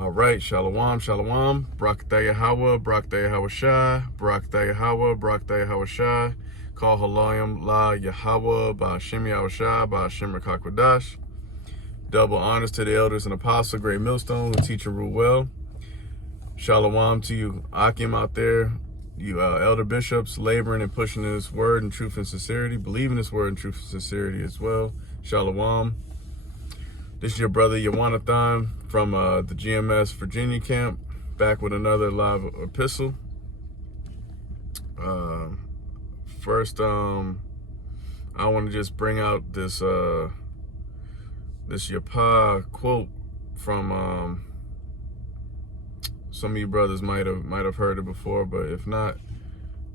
All right, shalom, shalom. Barak 𐤉𝐄𝐄, Barak 𝐤𝐄𝐄𝐅𝐿, Barak 𝐤𝐄𝐄, Barak 𝐤𝐄𝐄𝐅𝐿. Call halayim la Yahweh, 𝐤𝐄𝐄𝐿, 𝐤𝐄𝐄𝐿. Double honors to the elders and apostles, great millstone, who teach and rule well. Shalom to you, Akim out there, you elder bishops, laboring and pushing this word in truth and sincerity, believing this word in truth and sincerity as well. Shalom. This is your brother 𝐉𝐄𝐄 from the GMS Virginia camp, back with another live epistle. First, I want to just bring out this this 𝐉𝐄𝐄 quote from some of you brothers might have heard it before, but if not,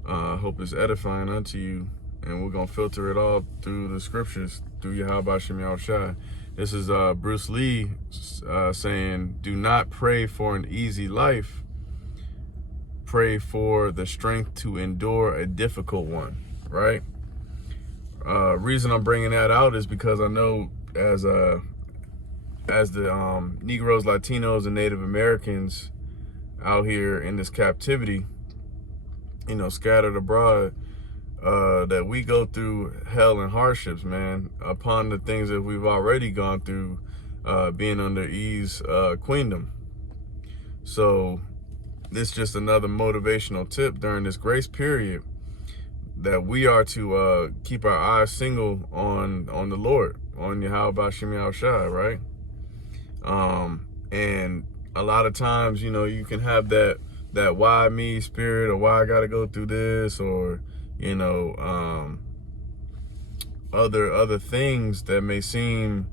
I hope it's edifying unto you. And we're gonna filter it all through the scriptures, through 𝐉𝐄𝐄𝐿. This is Bruce Lee saying, "Do not pray for an easy life. Pray for the strength to endure a difficult one." Right? Reason I'm bringing that out is because I know as the Negroes, Latinos, and Native Americans out here in this captivity, you know, scattered abroad, that we go through hell and hardships, man, upon the things that we've already gone through, being under Eve's queendom. So this is just another motivational tip during this grace period, that we are to keep our eyes single on the Lord, on 𝐉𝐄𝐄𝐿, right? And a lot of times, you know, you can have that why me spirit, or why I got to go through this, or you know, other things that may seem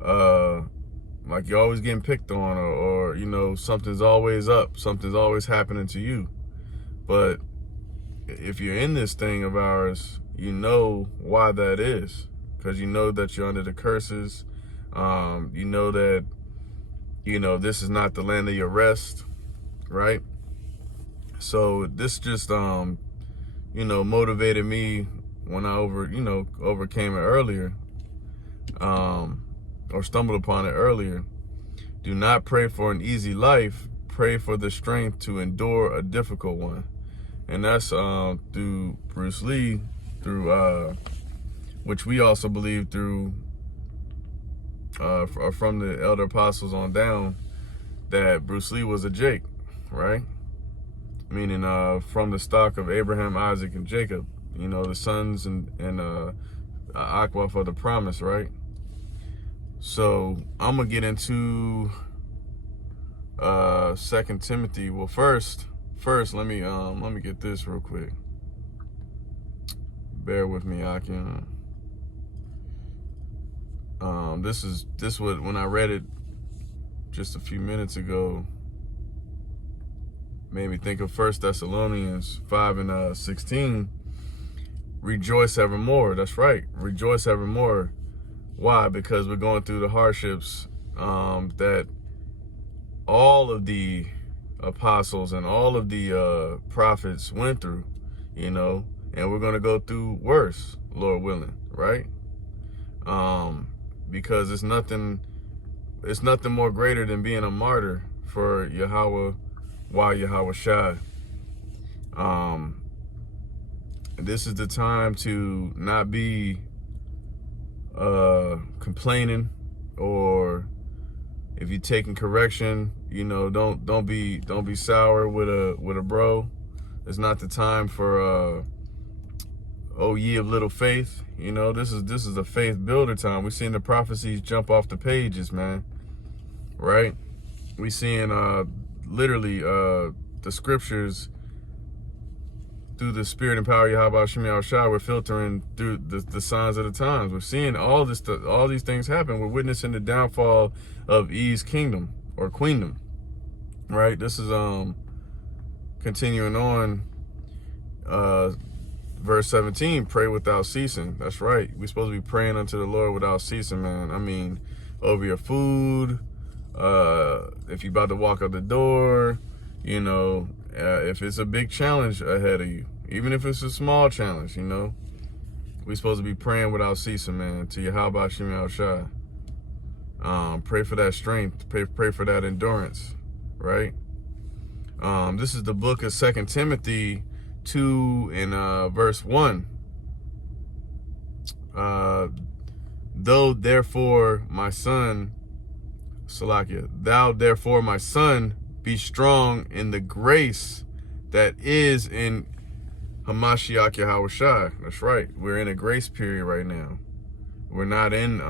like you're always getting picked on, or you know, something's always up, something's always happening to you. But if you're in this thing of ours, you know why that is, because you know that you're under the curses. You know that, you know, this is not the land of your rest, right? So this just you know, motivated me when I overcame it earlier, or stumbled upon it earlier. Do not pray for an easy life. Pray for the strength to endure a difficult one. And that's through Bruce Lee, through which we also believe through from the elder apostles on down, that Bruce Lee was a Jake, right? Meaning from the stock of Abraham, Isaac, and Jacob, you know, the sons and Ahtha for the promise, right? So I'm gonna get into 2 Timothy. Well, first let me get this real quick. Bear with me, Akim. This was when I read it just a few minutes ago, made me think of 1 Thessalonians 5:16. Rejoice evermore. That's right. Rejoice evermore. Why? Because we're going through the hardships that all of the apostles and all of the prophets went through, you know, and we're going to go through worse, Lord willing, right? Because it's nothing more greater than being a martyr for Yahweh, while 𝐉𝐄𝐿. This is the time to not be complaining, or if you're taking correction, you know, don't be sour with a bro. It's not the time for oh ye of little faith. You know, this is a faith builder time. We're seeing the prophecies jump off the pages, man. Right? We seeing literally the scriptures through the spirit and power of 𝐉𝐄𝐿. We're filtering through the signs of the times. We're seeing all these things happen. We're witnessing the downfall of Eve's kingdom or queendom, right? This is continuing on, verse 17. Pray without ceasing. That's right. We're supposed to be praying unto the Lord without ceasing, man. I mean, over your food, if you're about to walk out the door, you know, if it's a big challenge ahead of you, even if it's a small challenge, you know, we're supposed to be praying without ceasing, man, to 𝐉𝐄𝐿. Pray for that strength. Pray for that endurance, right? This is the book of 2 Timothy 2 and verse 1. Thou therefore, my son, be strong in the grace that is in Hamashiach Yahushua. That's right. We're in a grace period right now. We're not in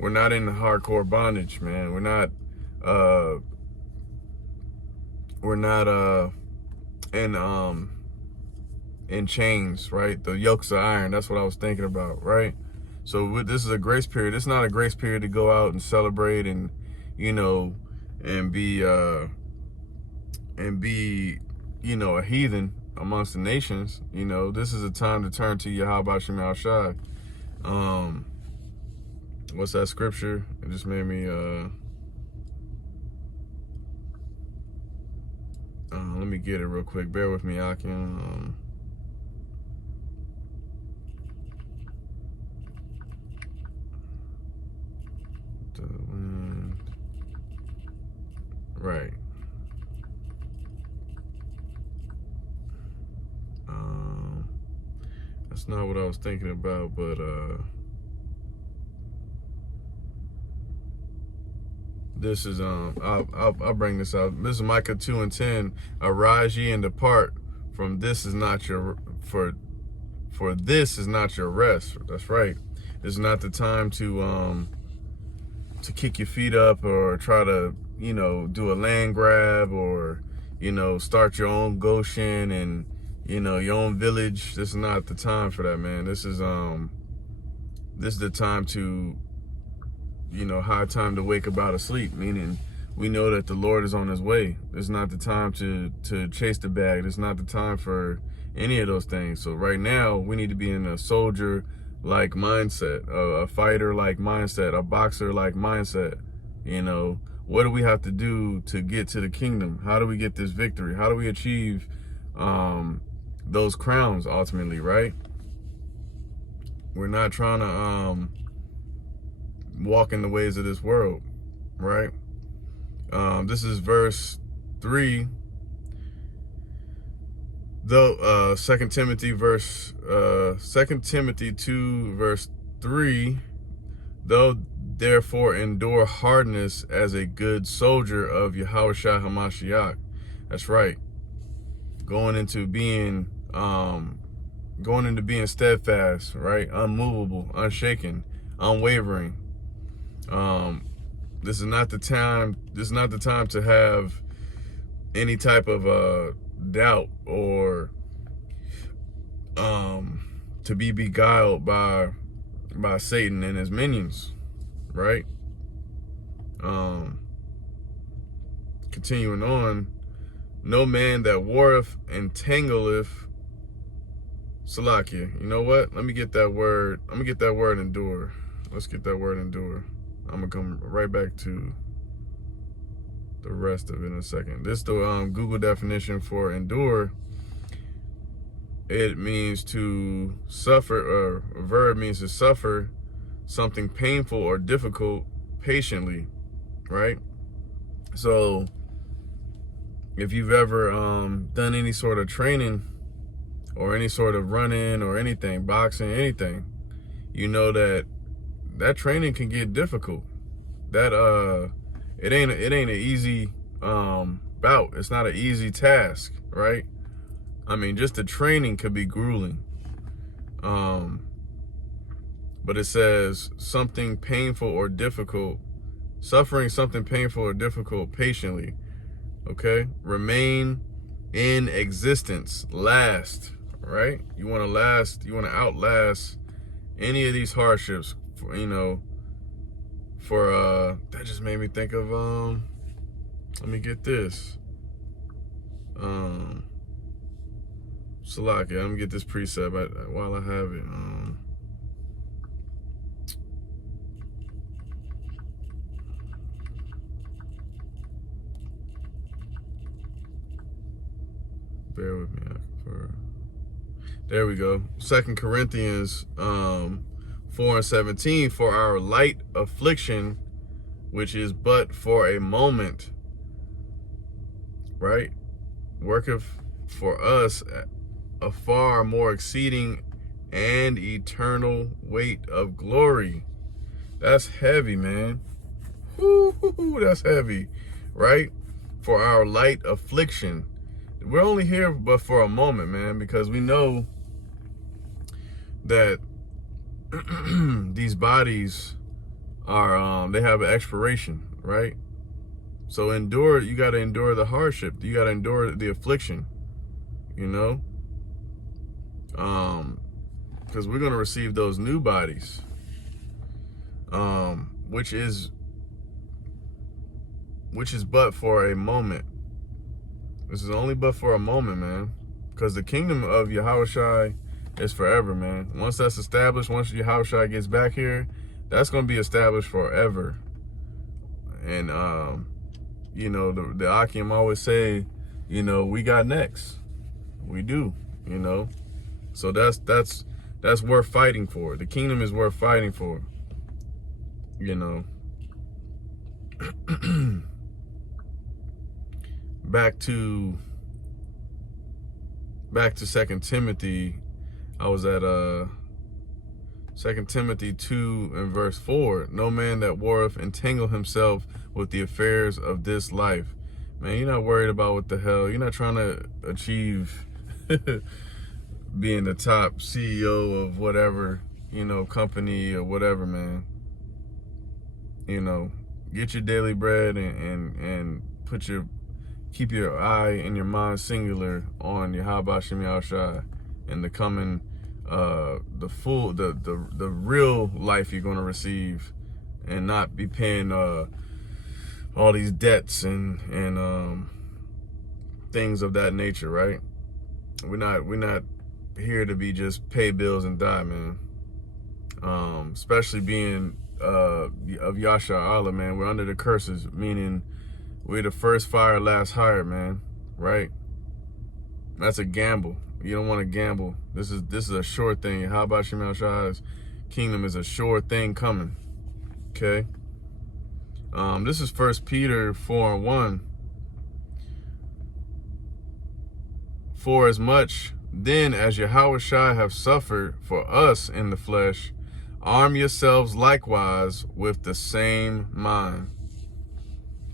hardcore bondage, man. We're not in chains, right? The yokes of iron. That's what I was thinking about, right? So this is a grace period. It's not a grace period to go out and celebrate and, and be a heathen amongst the nations. This is a time to turn to Yahweh Shem Shai. What's that scripture? It just made me let me get it real quick. Bear with me, I can the wind. Right. That's not what I was thinking about, but this is I'll bring this out. This is Micah 2:10. Arise ye and depart, from this is not your for this is not your rest. That's right. This is not the time to kick your feet up or try to do a land grab or start your own Goshen and your own village. This is not the time for that, man. This is the time to high time to wake up out of sleep, meaning we know that the Lord is on his way. It's not the time to chase the bag. It's not the time for any of those things. So right now we need to be in a soldier-like mindset, a fighter-like mindset, a boxer-like mindset. What do we have to do to get to the kingdom? How do we get this victory? How do we achieve those crowns ultimately, right? We're not trying to walk in the ways of this world, right? This is verse 3. Though 2 Timothy 2 verse 3. Though therefore endure hardness as a good soldier of Yahushua Hamashiach. That's right. Going into being steadfast, right? Unmovable, unshaken, unwavering. This is not the time. This is not the time to have any type of doubt or to be beguiled by Satan and his minions, right? Continuing on, no man that warreth entangleth. Salakia. You know what? Let me get that word. I'm gonna get that word endure. Let's get that word endure. I'm gonna come right back to the rest of it in a second. This is the Google definition for endure. It means to suffer, or a verb means to suffer something painful or difficult patiently, right? So if you've ever done any sort of training or any sort of running or anything, boxing, anything, you know that training can get difficult. That it ain't an easy bout. It's not an easy task, right? I mean, just the training could be grueling. But it says something painful or difficult, suffering something painful or difficult patiently. Okay, remain in existence, last, right? You want to last, you want to outlast any of these hardships, that just made me think of, let me get this. Salakia, I'm gonna get this precept while I have it. Bear with me. There we go. 2 Corinthians 4:17. For our light affliction which is but for a moment, right, worketh for us a far more exceeding and eternal weight of glory. That's heavy, man. Woo, that's heavy, right? For our light affliction. We're only here but for a moment, man, because we know that these bodies are, they have an expiration, right? So endure, you got to endure the hardship. You got to endure the affliction, you know? Because we're going to receive those new bodies, which is but for a moment. This is only but for a moment, man. Because the kingdom of Yahushua is forever, man. Once that's established, once Yahushua gets back here, that's going to be established forever. And, you know, the Akim always say, you know, we got next. We do, you know. So that's worth fighting for. The kingdom is worth fighting for, you know. Back to 2 Timothy. I was at 2 Timothy 2 and verse 4. No man that warreth entangle himself with the affairs of this life. Man, you're not worried about what the hell. You're not trying to achieve being the top CEO of whatever, you know, company or whatever, man. You know, get your daily bread and keep your eye and your mind singular on 𝐉𝐄𝐄𝐄 and the coming, the real life you're going to receive, and not be paying all these debts and things of that nature, right? We're not here to be just pay bills and die, man. Especially being of Yasha Allah, man. We're under the curses, meaning we're the first fire, last hired, man. Right? That's a gamble. You don't want to gamble. This is a sure thing. 𝐉𝐄𝐄𝐄's kingdom is a sure thing coming. Okay. This is 1 Peter 4:1. For as much then as Yahushua have suffered for us in the flesh, arm yourselves likewise with the same mind.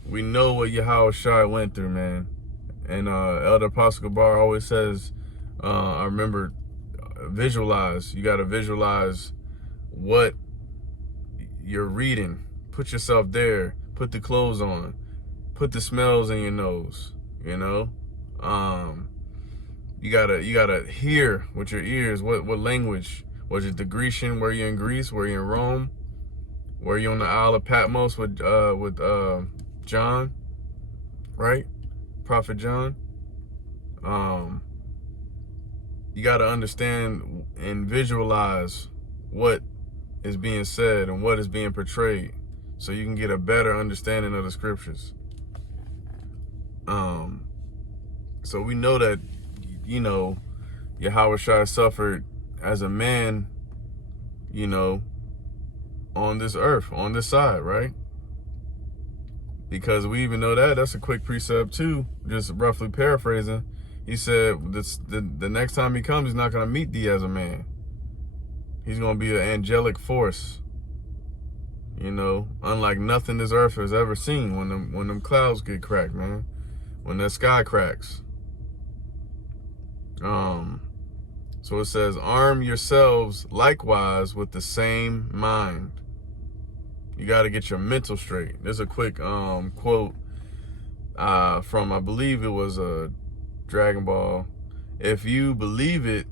We know what Yahushua went through, man. And Elder Apostle Barak always says, I remember, visualize. You got to visualize what you're reading. Put yourself there. Put the clothes on. Put the smells in your nose, you know? You gotta hear with your ears. What language? Was it the Grecian? Were you in Greece? Were you in Rome? Were you on the Isle of Patmos with John? Right? Prophet John. You gotta understand and visualize what is being said and what is being portrayed, so you can get a better understanding of the scriptures. So we know that, you know, Yahushua suffered as a man, you know, on this earth, on this side, right? Because we even know that's a quick precept too, just roughly paraphrasing. He said the next time he comes, he's not going to meet thee as a man. He's going to be an angelic force, you know, unlike nothing this earth has ever seen. When them clouds get cracked, man, when the sky cracks. So it says, arm yourselves likewise with the same mind. You got to get your mental straight. There's a quick quote from, I believe it was a Dragon Ball. If you believe it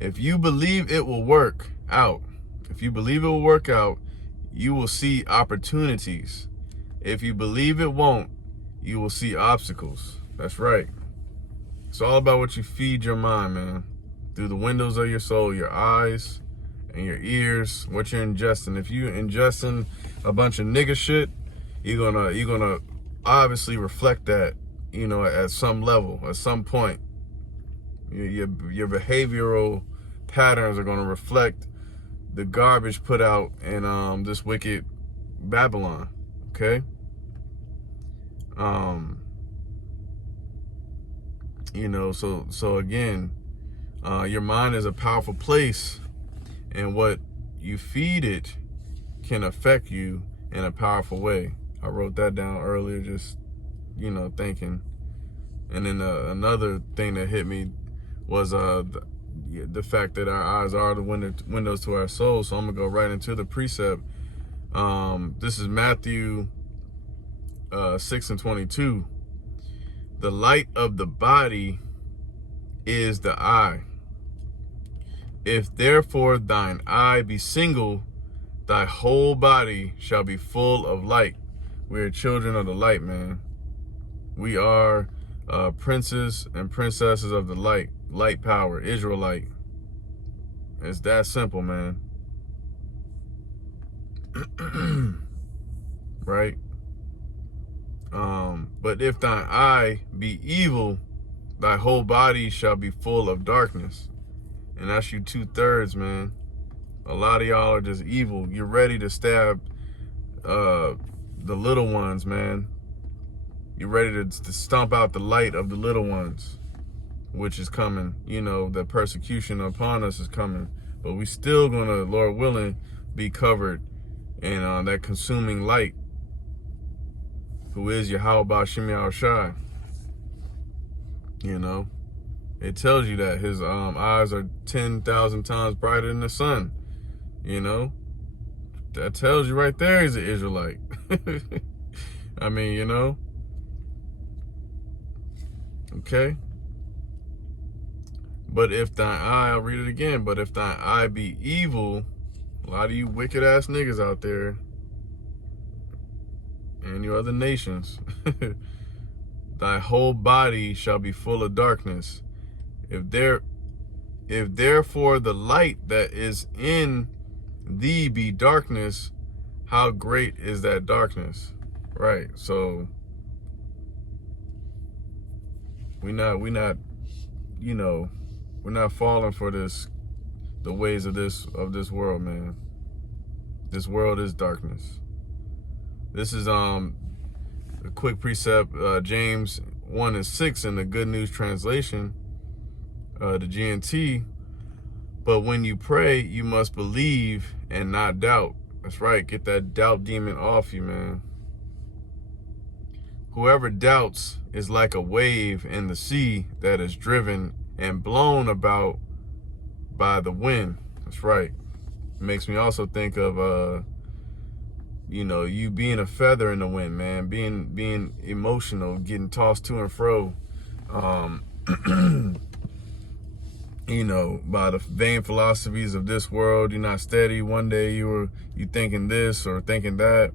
will work out. If you believe it will work out, you will see opportunities. If you believe it won't, you will see obstacles. That's right. It's all about what you feed your mind, man. Through the windows of your soul, your eyes and your ears, what you're ingesting. If you're ingesting a bunch of nigga shit, you're gonna obviously reflect that, you know, at some level, at some point. Your behavioral patterns are gonna reflect the garbage put out in this wicked Babylon, okay? You know, so again, your mind is a powerful place, and what you feed it can affect you in a powerful way. I wrote that down earlier, just, you know, thinking. And then another thing that hit me was the fact that our eyes are the windows to our soul. So I'm gonna go right into the precept. This is Matthew 6:22. The light of the body is the eye. If therefore thine eye be single, thy whole body shall be full of light. We are children of the light, man. We are princes and princesses of the light. Light power, Israelite. It's that simple, man. Right? But if thine eye be evil, thy whole body shall be full of darkness. And that's you 2/3, man. A lot of y'all are just evil. You're ready to stab the little ones, man. You're ready to stomp out the light of the little ones, which is coming. You know, the persecution upon us is coming. But we still gonna, Lord willing, be covered in that consuming light, who is 𝐉𝐄𝐄𝐅𝐿. You know, it tells you that his eyes are 10,000 times brighter than the sun. You know, that tells you right there he's an Israelite. I mean, you know, okay. But if thine eye, I'll read it again. But if thine eye be evil, a lot of you wicked ass niggas out there, and your other nations, thy whole body shall be full of darkness. If therefore the light that is in thee be darkness, how great is that darkness? Right. So we not, you know, we're not falling for the ways of this world, man. This world is darkness. This is a quick precept, James 1:6 in the Good News Translation, the GNT. But when you pray, you must believe and not doubt. That's right. Get that doubt demon off you, man. Whoever doubts is like a wave in the sea that is driven and blown about by the wind. That's right. It makes me also think of, you know, you being a feather in the wind, man. Being emotional, getting tossed to and fro. You know, by the vain philosophies of this world. You're not steady. One day you thinking this or thinking that.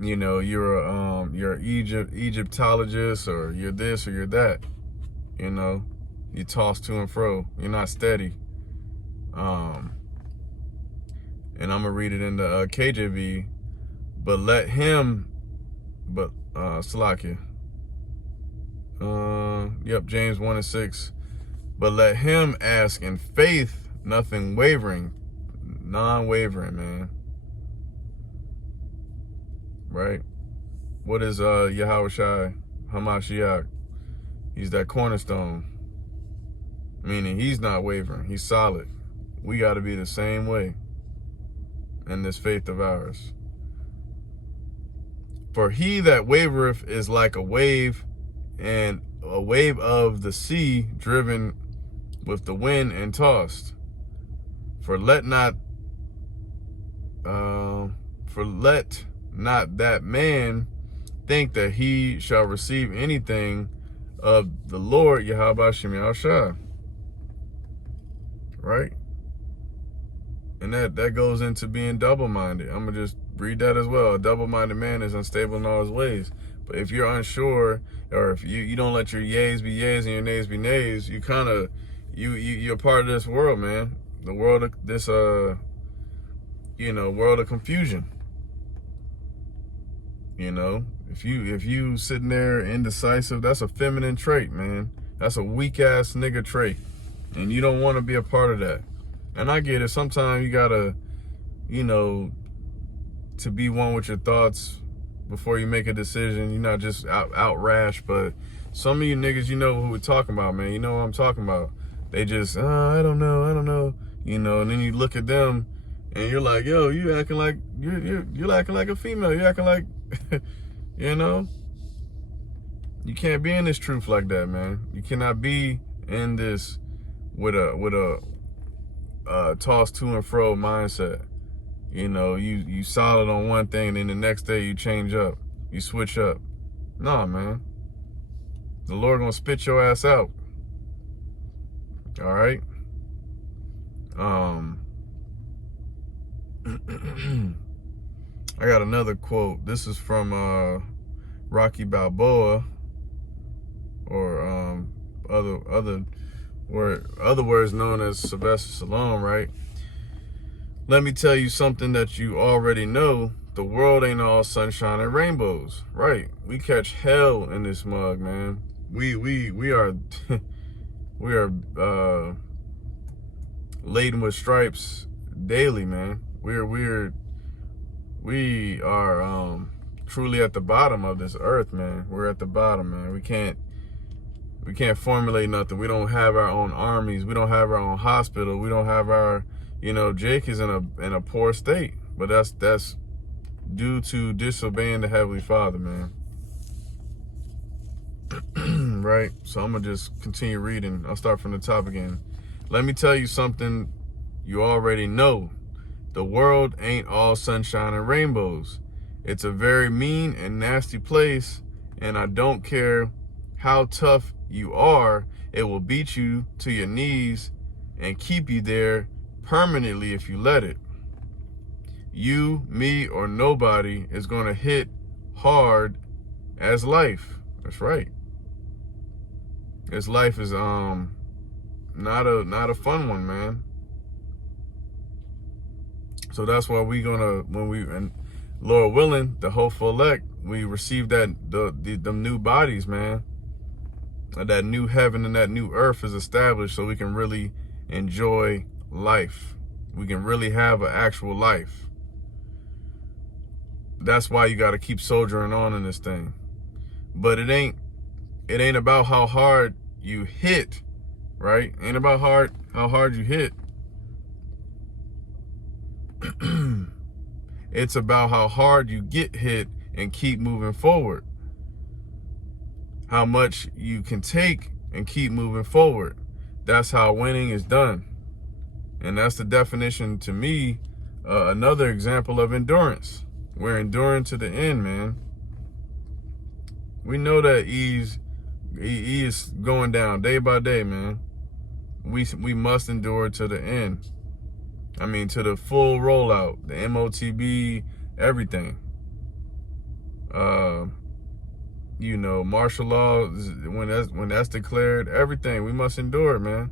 You know, you're Egyptologist, or you're this or you're that. You know, you toss to and fro. You're not steady. And I'm gonna read it in the KJV. But let him, Salakia. Yep, James 1:6. But let him ask in faith, nothing wavering, non-wavering, man. Right? What is Yahushua Hamashiach? He's that cornerstone. Meaning he's not wavering, he's solid. We got to be the same way in this faith of ours. For he that wavereth is like a wave, and a wave of the sea driven with the wind and tossed. For let not that man think that he shall receive anything of the Lord 𝐉𝐄𝐄𝐅𝐿. Right? And that goes into being double-minded. I'm gonna just read that as well. A double-minded man is unstable in all his ways. But if you're unsure, or if you don't let your yays be yays and your nays be nays, you kind of you're part of this world, man. The world of this you know, world of confusion. You know, if you sitting there indecisive, that's a feminine trait, man. That's a weak ass nigga trait, and you don't want to be a part of that. And I get it. Sometimes you gotta, you know, to be one with your thoughts before you make a decision. You're not just out rash, but some of you niggas, you know who we're talking about, man. You know what I'm talking about. They just, I don't know, you know, and then you look at them and you're like, yo, you acting like, you're acting like a female. You're acting like, you know, you can't be in this truth like that, man. You cannot be in this with a toss to and fro mindset. You know, you solid on one thing, and then the next day you change up, you switch up. Nah, man. The Lord gonna spit your ass out. All right. I got another quote. This is from Rocky Balboa, or other words known as Sylvester Stallone, right? Let me tell you something that you already know. The world ain't all sunshine and rainbows, right? We catch hell in this mug, man. We are we are laden with stripes daily, man. We are truly at the bottom of this earth, man. We're at the bottom, man. We can't formulate nothing. We don't have our own armies. We don't have our own hospital. We don't have our, you know, Jake is in a poor state, but that's due to disobeying the Heavenly Father, man. Right? So I'm gonna just continue reading. I'll start from the top again. Let me tell you something you already know. The world ain't all sunshine and rainbows. It's a very mean and nasty place, and I don't care how tough you are, it will beat you to your knees and keep you there permanently if you let it. You, me, or nobody is gonna hit hard as life. That's right. This life is not a fun one, man. So that's why we gonna, and Lord willing, the hopeful elect, we receive that the new bodies, man. That new heaven and that new earth is established, so we can really enjoy life. We can really have an actual life. That's why you got to keep soldiering on in this thing. But it ain't about how hard you hit, right? Ain't about how hard you hit. It's about how hard you get hit and keep moving forward. How much you can take and keep moving forward. That's how winning is done. And that's the definition to me, another example of endurance. We're enduring to the end, man. We know that he is going down day by day, man. We must endure to the end. I mean, to the full rollout, the MOTB, everything. You know, martial law, when that's declared, everything, we must endure, man.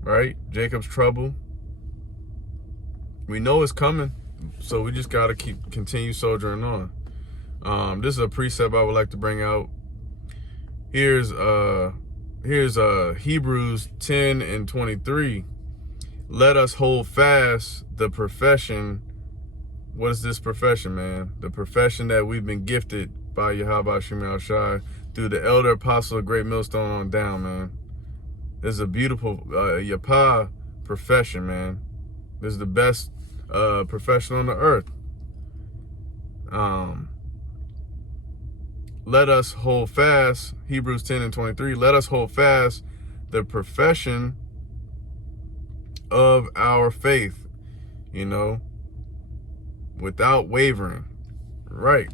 Right? Jacob's trouble. We know it's coming, so we just gotta continue soldiering on. This is a precept I would like to bring out. Here's Hebrews 10 and 23. Let us hold fast the profession. What is this profession, man? The profession that we've been gifted by 𝐉𝐄𝐄 through the elder apostle of Great Millstone on down, man. This is a beautiful Yapa profession, man. This is the best profession on the earth. Let us hold fast, Hebrews 10 and 23, let us hold fast the profession of our faith, you know, without wavering. Right.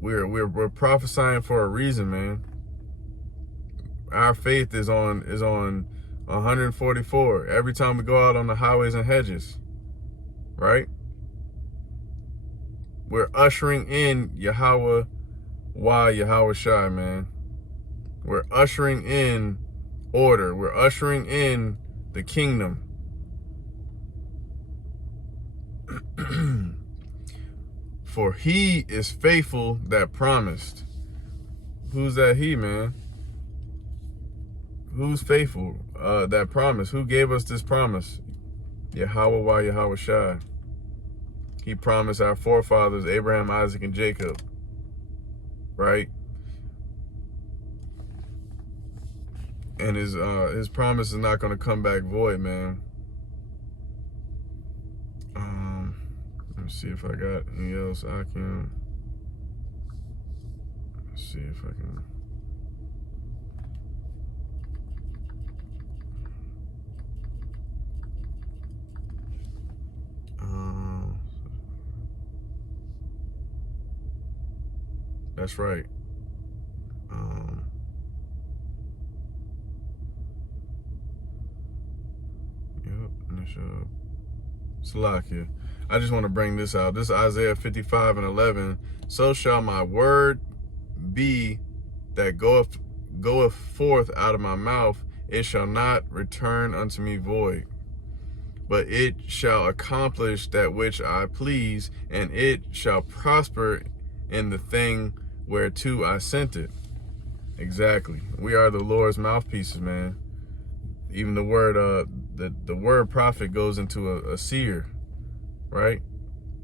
We're prophesying for a reason, man. Our faith is on 144 every time we go out on the highways and hedges. Right? We're ushering in 𝐉𝐄𝐿, man. We're ushering in order. We're ushering in the kingdom. For he is faithful that promised. Who's that he, man? Who's faithful? That promise. Who gave us this promise? 𝐉𝐄𝐄𝐿. He promised our forefathers, Abraham, Isaac, and Jacob. Right? And his promise is not going to come back void, man. Let me see if I got anything else I can. Let's see if I can. That's right. Salakia. I just want to bring this out. This is Isaiah 55:11. So shall my word be that goeth forth out of my mouth. It shall not return unto me void, but it shall accomplish that which I please, and it shall prosper in the thing whereto I sent it. Exactly. We are the Lord's mouthpieces, man. Even the word, the word prophet goes into a seer, right?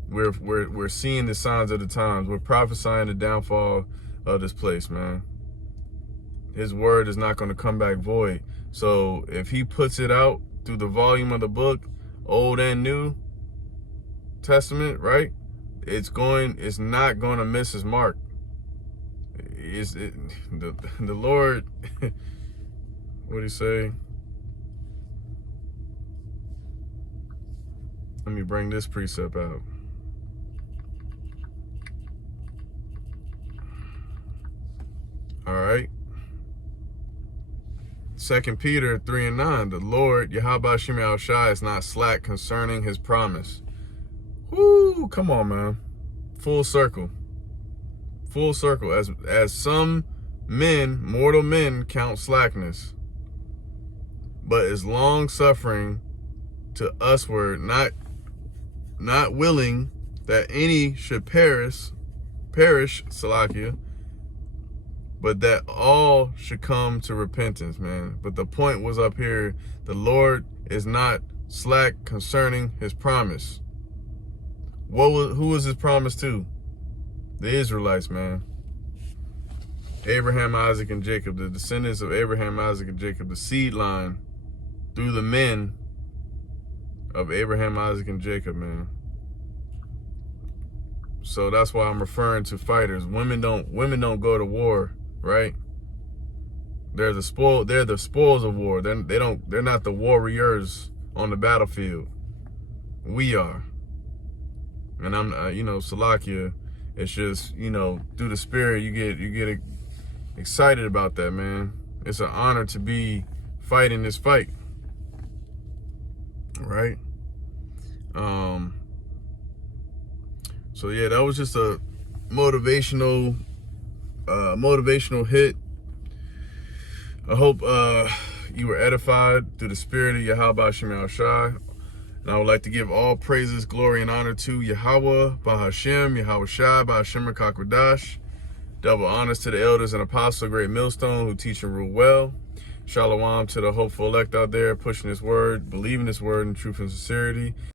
We're seeing the signs of the times. We're prophesying the downfall of this place, man. His word is not going to come back void. So if he puts it out through the volume of the book, Old and New Testament, right? It's not going to miss his mark. The Lord, what did he say? Let me bring this precept out. All right. 2 Peter 3:9. The Lord, 𝐉𝐄𝐄𝐿, is not slack concerning his promise. Whoo, come on, man. Full circle. Full circle. As some men, mortal men, count slackness, but is long suffering to usward, not willing that any should perish, Salakia, but that all should come to repentance, man. But the point was up here, the Lord is not slack concerning his promise. Who was his promise to? The Israelites, man. Abraham, Isaac, and Jacob, the descendants of Abraham, Isaac, and Jacob, the seed line through the men of Abraham, Isaac, and Jacob, man. So that's why I'm referring to fighters. Women don't go to war, right? They're the spoils of war. They're not the warriors on the battlefield. We are. And I'm Salakia, it's just, through the spirit you get excited about that, man. It's an honor to be fighting this fight. Right? So yeah, that was just a motivational hit. I hope you were edified through the spirit of 𝐉𝐄𝐿. And I would like to give all praises, glory, and honor to Yahweh, Bahashem, Yahweh Shai, Bahashem Rakakwadash. Double honors to the elders and apostles, great millstone, who teach and rule well. Shalom to the hopeful elect out there, pushing this word, believing this word in truth and sincerity.